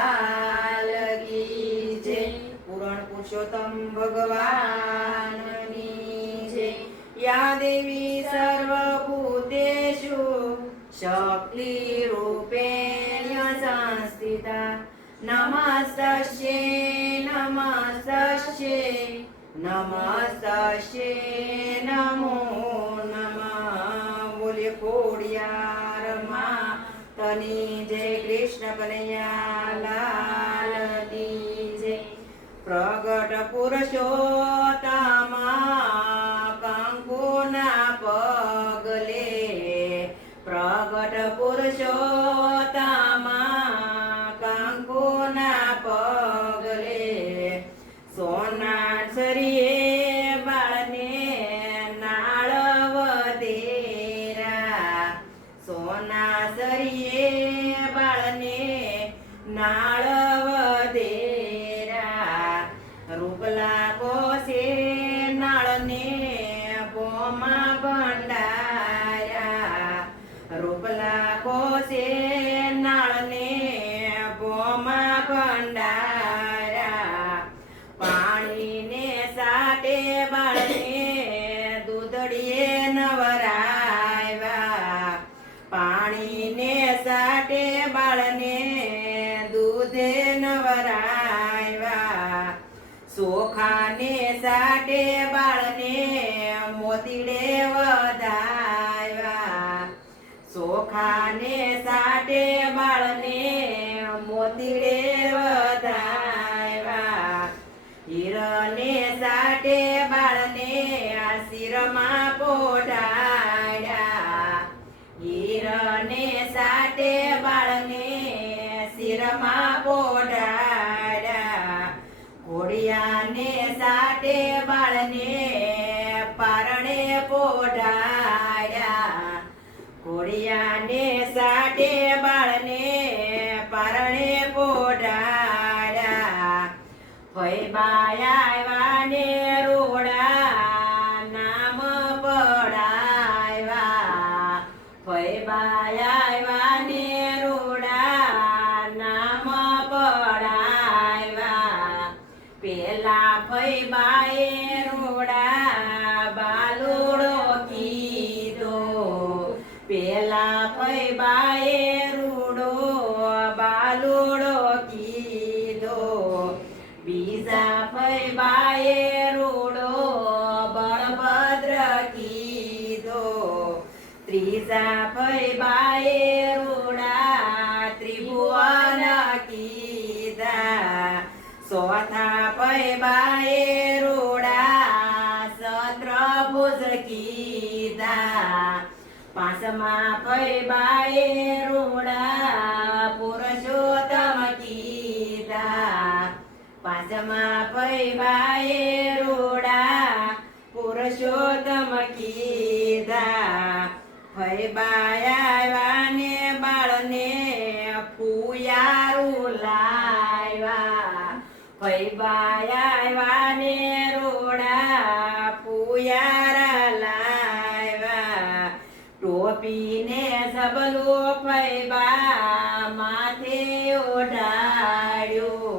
લાલ કી જય. પૂરણ પુરુષોત્તમ ભગવાનની જય. યા દેવી સર્વભૂતેષુ શક્તિ રૂપેણ સંસ્થિતા. નમસ્તસ્યૈ નમસ્તસ્યૈ નમસ્તસ્યૈ નમો નમઃ. બોલે ખોડિયાર માતની જય. કૃષ્ણ કનૈયા લાલ કી જય. પ્રગટ પુરુષોત્તમ કંકુના પગલે. પ્રગટ પુરુષોત્તમ કંકુના પગલે. સોના સરીએ બાળને નાળ વધેરા. સોના સરીએ બાળને નાળ વધેરા. રૂપલા કોસે નાળને પોમાં ભંડાર્યા. રૂપલા કોસે નાળને પોમાં ભંડાર્યા. પાણીને સાટે બાળને દૂધડીએ નવરાવ્યા. પાણીને સાટે બાળને દૂધે નવરાવ્યા. સોખાને સાટે બાળને મોતીડે વધાવ્યા. સોખાને સાટે બાળને મોતીડે વધાવ્યા. હીરને સાટે બાળને શિરમાં પોઢાડ્યા. હીરને સાટે બાળને શિરમાં પોઢાડ્યા. ઘોડિયાને સાટે બાળને પારણે પોઢાડ્યા. ઘોડિયાને સાટે બાળને પારણે પોઢાડ્યા. ફૈબાયા ને રોડા નામ પડાવ્યા. ફૈબાયા ને રોડા નામ પડાવ્યા. પેલા ફૈબાએ રોડા બાલુડો કીધો. પેલા ફૈબાએ રૂડો બાલુડો કીધો. બીજા ફૈબાએ રૂડો બળભદ્ર કીધો. ત્રીજા ફૈબાએ રૂડા ત્રિભુવન કીધા. ચોથા ફૈબાએ રૂડા સત્રભુજ કીધા. પાંચમા ફૈબાએ રૂડા પુરુષોત્તમ કીધા. પાંચમા ફૈબાએ રૂડા પુરુષોત્તમ કીધા. ફૈબાયા ને બાળને ફૂયારું લાવ્યા. ફૈબાયા ને રોડા ફૂયારા લાવ્યા. ટોપીને સબલો ફૈબા માથે ઓઢાડ્યો.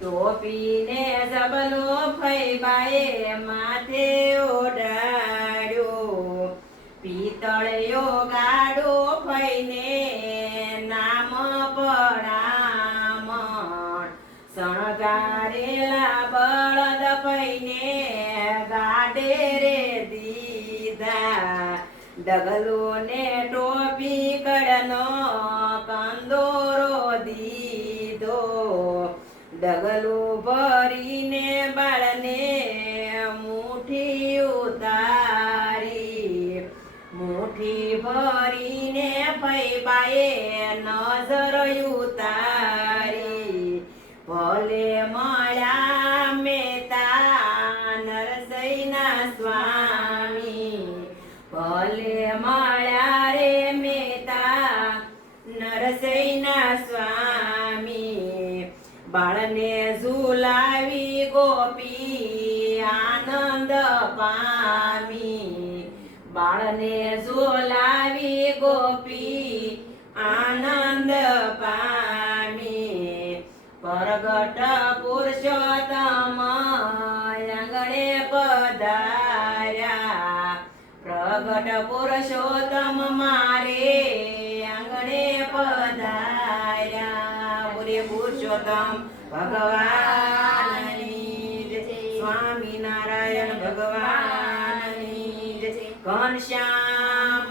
ટોપીને સબલો ફૈબાએ માથે ઓઢાડ્યો. પિતળિયો ગાડો ફઈને નામ પડામણ. શણગારેલા બળદ ફઈને ગાડે રે દીધા. ડગલો ને ટોપી કડનો કંદોરો દીધો. ડગલો ભરીને બાળને મુઠ્ઠી ઉતારી. મુઠ્ઠી ભરીને ફૈબાએ નજર ઉતારી. ભલે મળ્યા મેતા નરસૈના સ્વામી. ભલે મળ્યા રે મેતા નરસૈના સ્વામી. બાળને ઝુલાવી ગોપી આનંદ પામી. બાળને ઝુલાવી ગોપી આનંદ પામી. પ્રગટ પુરુષોત્તમ આંગણે પધાર્યા પ્રગટ પુરુષોત્તમ મારે આંગણે પધાર્યા બોલે પુરુષોત્તમ ભગવાનની જય સ્વામિનારાયણ ભગવાનની જય ઘનશ્યામ